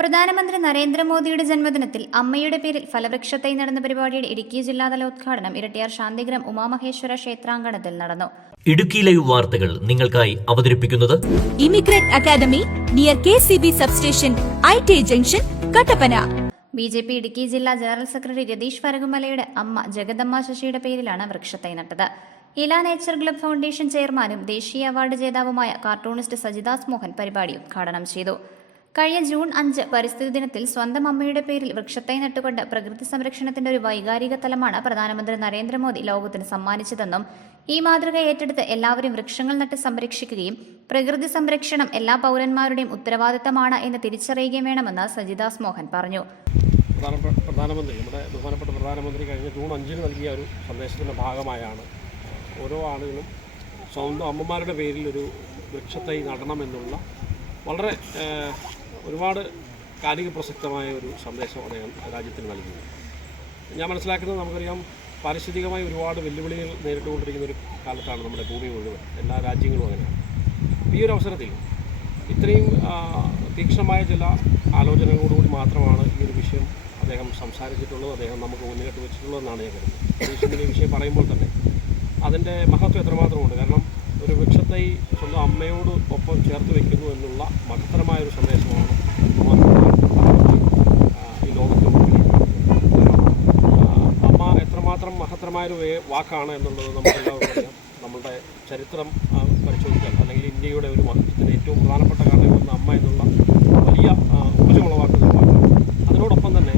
പ്രധാനമന്ത്രി നരേന്ദ്രമോദിയുടെ ജന്മദിനത്തിൽ അമ്മയുടെ പേരിൽ ഫലവൃക്ഷത്തൈ നടന്ന പരിപാടിയുടെ ഇടുക്കി ജില്ലാതല ഉദ്ഘാടനം ഇരട്ടിയാർ ശാന്തിഗ്രം ഉമാമഹേശ്വര ക്ഷേത്രാങ്കണത്തിൽ നടന്നു. ഇടുക്കി ലൈവ് വാർത്തകൾ നിങ്ങൾക്കായി അവതരിപ്പിക്കുന്നത് immigrant academy near K C B substation I T junction Kattappana. B J P Idukki ജില്ലാ ജനറൽ സെക്രട്ടറി രതീഷ് വരകുമലയുടെ അമ്മ ജഗദമ്മ ശശിയുടെ പേരിലാണ് വൃക്ഷത്തൈ നട്ടത്. ഇല നേച്ചർ ക്ലബ് ഫൗണ്ടേഷൻ ചെയർമാനും ദേശീയ അവാർഡ് ജേതാവുമായ കാർട്ടൂണിസ്റ്റ് സജിദാസ് മോഹൻ പരിപാടി ഉദ്ഘാടനം ചെയ്തു. കഴിഞ്ഞ ജൂൺ അഞ്ച് പരിസ്ഥിതി ദിനത്തിൽ സ്വന്തം അമ്മയുടെ പേരിൽ വൃക്ഷത്തൈ നട്ടുകൊണ്ട് പ്രകൃതി സംരക്ഷണത്തിന്റെ ഒരു വൈകാരിക തലമാണ് പ്രധാനമന്ത്രി നരേന്ദ്രമോദി ലോകത്തിന് സമ്മാനിച്ചതെന്നും ഈ മാതൃക ഏറ്റെടുത്ത് എല്ലാവരും വൃക്ഷങ്ങൾ നട്ട് സംരക്ഷിക്കുകയും പ്രകൃതി സംരക്ഷണം എല്ലാ പൗരന്മാരുടെയും ഉത്തരവാദിത്തമാണ് എന്ന് തിരിച്ചറിയുകയും വേണമെന്ന് സജിദാസ് മോഹൻ പറഞ്ഞു. പ്രധാനമന്ത്രി നമ്മുടെ ബഹുമാനപ്പെട്ട പ്രധാനമന്ത്രി കഴിഞ്ഞ ജൂൺ അഞ്ചിന് നൽകിയ ഒരു സന്ദേശത്തിന്റെ ഭാഗമായാണ് ഓരോ ആളുകളും സ്വന്തം അമ്മമാരുടെ പേരിൽ ഒരു വൃക്ഷത്തൈ നടണമെന്നുള്ള വളരെ ഒരുപാട് കാലിക പ്രസക്തമായ ഒരു സന്ദേശം അദ്ദേഹം രാജ്യത്തിന് നൽകുന്നു ഞാൻ മനസ്സിലാക്കുന്നത് നമുക്കറിയാം പാരിസ്ഥിതികമായി ഒരുപാട് വെല്ലുവിളികൾ നേരിട്ടുകൊണ്ടിരിക്കുന്ന ഒരു കാലത്താണ് നമ്മുടെ ഭൂമി മുഴുവൻ. എല്ലാ രാജ്യങ്ങളും അങ്ങനെയാണ്. ഈ ഒരു അവസരത്തിൽ ഇത്രയും തീക്ഷ്ണമായ ചില ആലോചനകളോടുകൂടി മാത്രമാണ് ഈ ഒരു വിഷയം അദ്ദേഹം സംസാരിച്ചിട്ടുള്ളത് അദ്ദേഹം നമുക്ക് മുന്നിലിട്ട് വെച്ചിട്ടുള്ളതെന്നാണ് ഞാൻ കരുതുന്നത്. ഈ വിഷയം പറയുമ്പോൾ തന്നെ അതിന്റെ മഹത്വം എത്രമാത്രമുണ്ട്? കാരണം ഒരു വൃക്ഷത്തൈ സ്വന്തം അമ്മയോട് ഒപ്പം ചേർത്ത് വെക്കുന്നു എന്നുള്ള മഹത്തരമായ ഒരു സന്ദേശമാണ് ഈ ആ, അമ്മ എത്രമാത്രം മഹത്തരമായൊരു വാക്കാണ് എന്നുള്ളത് നമുക്കെല്ലാവർക്കും നമ്മളുടെ ചരിത്രം പരിശോധിക്കാൻ അല്ലെങ്കിൽ ഇന്ത്യയുടെ ഒരു മഹത്വത്തിന് ഏറ്റവും പ്രധാനപ്പെട്ട കാരണമാണ് അമ്മ എന്നുള്ള വലിയ ഉപജമുളവാക്കുന്ന വാക്കാണ് അതിനോടൊപ്പം തന്നെ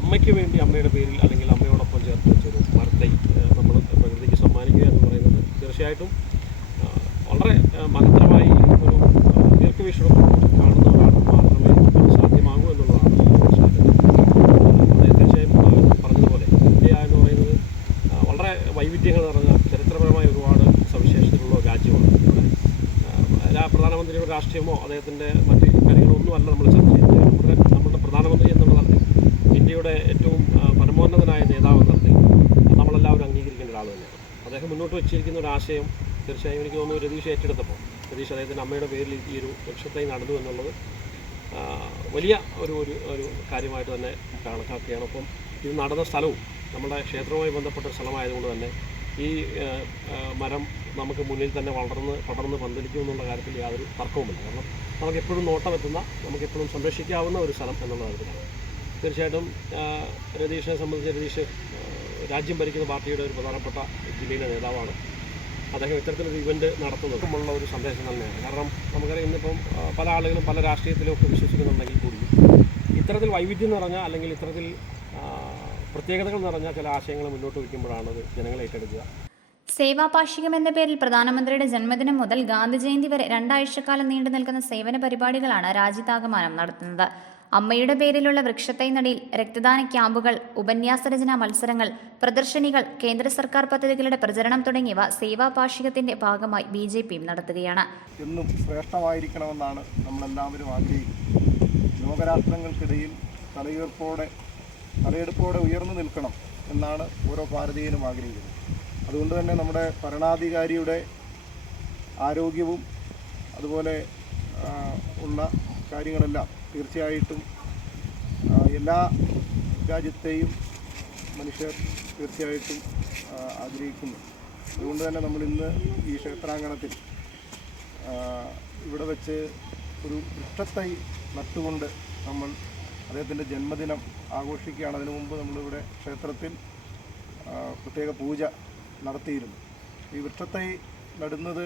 അമ്മയ്ക്ക് വേണ്ടി അമ്മയുടെ പേരിൽ അല്ലെങ്കിൽ അമ്മയോടൊപ്പം ചേർത്ത് വെച്ചൊരു മരത്തൈ നമ്മൾ പ്രകൃതിക്ക് സമ്മാനിക്കുക എന്ന് പറയുന്നത് തീർച്ചയായിട്ടും ആ, വളരെ ആ, മഹത്തരമായി ഒരു ആ, ദീർഘവീക്ഷണത്തോടെ കാണുന്ന ഒരാൾക്ക് മാത്രമേ അത് സാധ്യമാകൂ എന്നുള്ളതാണ് ഞാൻ മനസ്സിലാക്കുന്നത് അത് തീർച്ചയായും ആ, പറഞ്ഞതുപോലെ ഇന്ത്യ എന്ന് പറയുന്നത് ആ, വളരെ വൈവിധ്യങ്ങൾ നിറഞ്ഞ ചരിത്രപരമായ ഒരുപാട് സവിശേഷതകളുള്ള രാജ്യമാണ്. അവിടെ പ്രധാനമന്ത്രിയുടെ രാഷ്ട്രീയമോ അദ്ദേഹത്തിന്റെ മറ്റ് കാര്യങ്ങളൊന്നും അല്ല നമ്മൾ ചർച്ച ചെയ്യുന്നത്. നമ്മുടെ നമ്മുടെ പ്രധാനമന്ത്രി എന്നുള്ള തരത്തിൽ ഇന്ത്യയുടെ ഏറ്റവും പരമോന്നതനായ നേതാവ് എന്ന തരത്തിൽ നമ്മളെല്ലാവരും അംഗീകരിക്കേണ്ട ഒരാൾ തന്നെയാണ്. അദ്ദേഹം മുന്നോട്ട് വെച്ചിരിക്കുന്ന ഒരു ആശയം തീർച്ചയായും എനിക്ക് തോന്നുന്നു രതീഷ് ഏറ്റെടുത്തപ്പോൾ. രതീഷ് അദ്ദേഹത്തിന്റെ അമ്മയുടെ പേരിൽ ഈ ഒരു ലക്ഷ്യത്തായി നടന്നു എന്നുള്ളത് വലിയ ഒരു ഒരു ഒരു കാര്യമായിട്ട് തന്നെ കണക്കാക്കുകയാണ്. അപ്പം ഇത് നടന്ന സ്ഥലവും നമ്മുടെ ക്ഷേത്രവുമായി ബന്ധപ്പെട്ട സ്ഥലമായതുകൊണ്ട് തന്നെ ഈ മരം നമുക്ക് മുന്നിൽ തന്നെ വളർന്ന് പടർന്ന് പന്തലിക്കും എന്നുള്ള കാര്യത്തിൽ യാതൊരു തർക്കവുമില്ല. കാരണം നമുക്ക് നമുക്കെപ്പോഴും നോട്ടമെത്തുന്ന നമുക്കെപ്പോഴും സംരക്ഷിക്കാവുന്ന ഒരു സ്ഥലം എന്നുള്ള കാര്യത്തിലാണ്. തീർച്ചയായിട്ടും രതീഷിനെ സംബന്ധിച്ച് രതീഷ് രാജ്യം ഭരിക്കുന്ന പാർട്ടിയുടെ ഒരു പ്രധാനപ്പെട്ട ജില്ലയിലെ നേതാവാണ്. അദ്ദേഹം ഇത്തരത്തിലൊരു ഇവന്റ് നടത്തുന്നതുമുള്ള ഒരു സന്ദേശം തന്നെയാണ്. കാരണം നമുക്കറിയാം ഇന്നിപ്പം പല ആളുകളും പല രാഷ്ട്രീയത്തിലും ഒക്കെ വിശ്വസിക്കുന്നുണ്ടെങ്കിൽ കൂടി ഇത്തരത്തിൽ വൈവിധ്യം നിറഞ്ഞ അല്ലെങ്കിൽ ഇത്തരത്തിൽ പ്രത്യേകതകൾ നിറഞ്ഞ ചില ആശയങ്ങൾ മുന്നോട്ട് വയ്ക്കുമ്പോഴാണ് അത് ജനങ്ങൾ ഏറ്റെടുക്കുക. സേവാപാക്ഷികം എന്ന പേരിൽ പ്രധാനമന്ത്രിയുടെ ജന്മദിനം മുതൽ ഗാന്ധി ജയന്തി വരെ രണ്ടാഴ്ചക്കാലം നീണ്ടു നിൽക്കുന്ന സേവന പരിപാടികളാണ് രാജ്യത്താകമാനം നടത്തുന്നത്. അമ്മയുടെ പേരിലുള്ള വൃക്ഷത്തൈ നടിയിൽ രക്തദാന ക്യാമ്പുകൾ ഉപന്യാസ രചനാ മത്സരങ്ങൾ പ്രദർശനികൾ കേന്ദ്ര സർക്കാർ പദ്ധതികളുടെ പ്രചരണം തുടങ്ങിയവ സേവാപാക്ഷികത്തിന്റെ ഭാഗമായി ബി ജെ പിയും നടത്തുകയാണ്. എന്നും ശ്രേഷ്ഠമായിരിക്കണമെന്നാണ് നമ്മളെല്ലാവരും ആഗ്രഹിക്കുന്നത്. ലോകരാഷ്ട്രങ്ങൾക്കിടയിൽ തലയുയർപ്പോടെ തലയെടുപ്പോടെ ഉയർന്നു നിൽക്കണം എന്നാണ് ഓരോ ഭാരതീയനും ആഗ്രഹിക്കുന്നത്. അതുകൊണ്ട് തന്നെ നമ്മുടെ ഭരണാധികാരിയുടെ ആരോഗ്യവും അതുപോലെ ഉള്ള കാര്യങ്ങളെല്ലാം തീർച്ചയായിട്ടും എല്ലാ രാജ്യത്തെയും മനുഷ്യർ തീർച്ചയായിട്ടും ആഗ്രഹിക്കുന്നു. അതുകൊണ്ട് തന്നെ നമ്മൾ ഇന്ന് ഈ ക്ഷേത്രാങ്കണത്തിൽ ഇവിടെ വെച്ച് ഒരു വൃക്ഷത്തൈ നട്ടുകൊണ്ട് നമ്മൾ അദ്ദേഹത്തിന്റെ ജന്മദിനം ആഘോഷിക്കുകയാണ്. അതിനു മുമ്പ് നമ്മളിവിടെ ക്ഷേത്രത്തിൽ പ്രത്യേക പൂജ നടത്തിയിരുന്നു. ഈ വൃക്ഷത്തൈ നടുന്നത്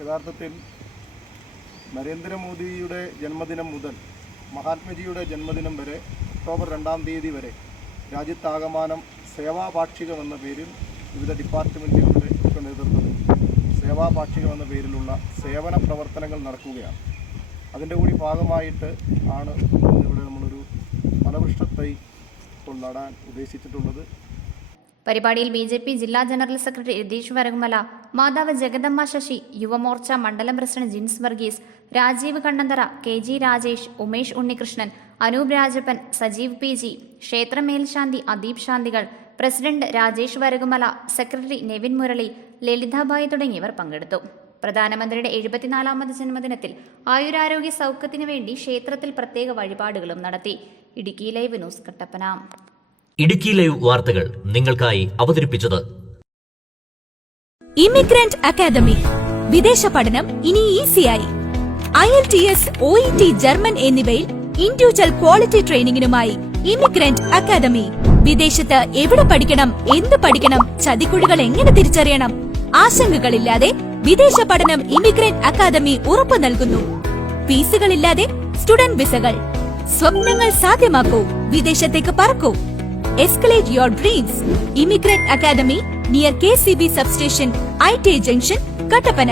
യഥാർത്ഥത്തിൽ നരേന്ദ്രമോദിയുടെ ജന്മദിനം മുതൽ മഹാത്മജിയുടെ ജന്മദിനം വരെ ഒക്ടോബർ രണ്ടാം തീയതി വരെ രാജ്യത്താകമാനം സേവാപാക്ഷികം എന്ന പേരിൽ വിവിധ ഡിപ്പാർട്ട്മെന്റുകളുടെ ഒക്കെ നേതൃത്വത്തിൽ സേവാപാക്ഷികം എന്ന പേരിലുള്ള സേവന പ്രവർത്തനങ്ങൾ നടക്കുകയാണ്. അതിന്റെ കൂടി ഭാഗമായിട്ട് ആണ് ഇവിടെ നമ്മളൊരു ഫലവൃക്ഷത്തൈ നടാൻ ഉദ്ദേശിച്ചിട്ടുള്ളത് പരിപാടിയിൽ ബി ജെ പി ജില്ലാ ജനറൽ സെക്രട്ടറി രതീഷ് വരകുമല മാതാവ് ജഗദമ്മ ശശി യുവമോർച്ച മണ്ഡലം president Jins Varghese Rajeev Kannanthara K G Rajesh Umesh Unnikrishnan Anoop Rajappan Sajeev P G ക്ഷേത്ര മേൽശാന്തി അദീപ് ശാന്തികൾ പ്രസിഡന്റ് രാജേഷ് വരകുമല സെക്രട്ടറി നെവിൻ മുരളി ലളിതാബായ് തുടങ്ങിയവർ പങ്കെടുത്തു. പ്രധാനമന്ത്രിയുടെ എഴുപത്തിനാലാമത് ജന്മദിനത്തിൽ ആയുരാരോഗ്യ സൗഖ്യത്തിനു വേണ്ടി ക്ഷേത്രത്തിൽ പ്രത്യേക വഴിപാടുകളും നടത്തി. Idukki live news Kattappana. Idukki live വാർത്തകൾ നിങ്ങൾക്കായി അവതരിപ്പിച്ചത് ഇമിഗ്രന്റ് അക്കാദമി വിദേശ പഠനം ഇനി ഈസിയായി I L T S O E T German എന്നിവയിൽ ഇൻഡിവിജ്വൽ ക്വാളിറ്റി ട്രെയിനിങ്ങിനുമായി ഇമിഗ്രന്റ് അക്കാദമി വിദേശത്ത് എവിടെ പഠിക്കണം എന്ത് പഠിക്കണം ചതിക്കുഴികൾ എങ്ങനെ തിരിച്ചറിയണം? ആശങ്കകളില്ലാതെ വിദേശ പഠനം ഇമിഗ്രന്റ് അക്കാദമി ഉറപ്പു നൽകുന്നു. ഫീസുകളില്ലാതെ സ്റ്റുഡന്റ് വിസകൾ സ്വപ്നങ്ങൾ സാധ്യമാക്കൂ. വിദേശത്തേക്ക് പറക്കൂ. Escalate your dreams immigrant academy near K C B substation I T junction Kattappana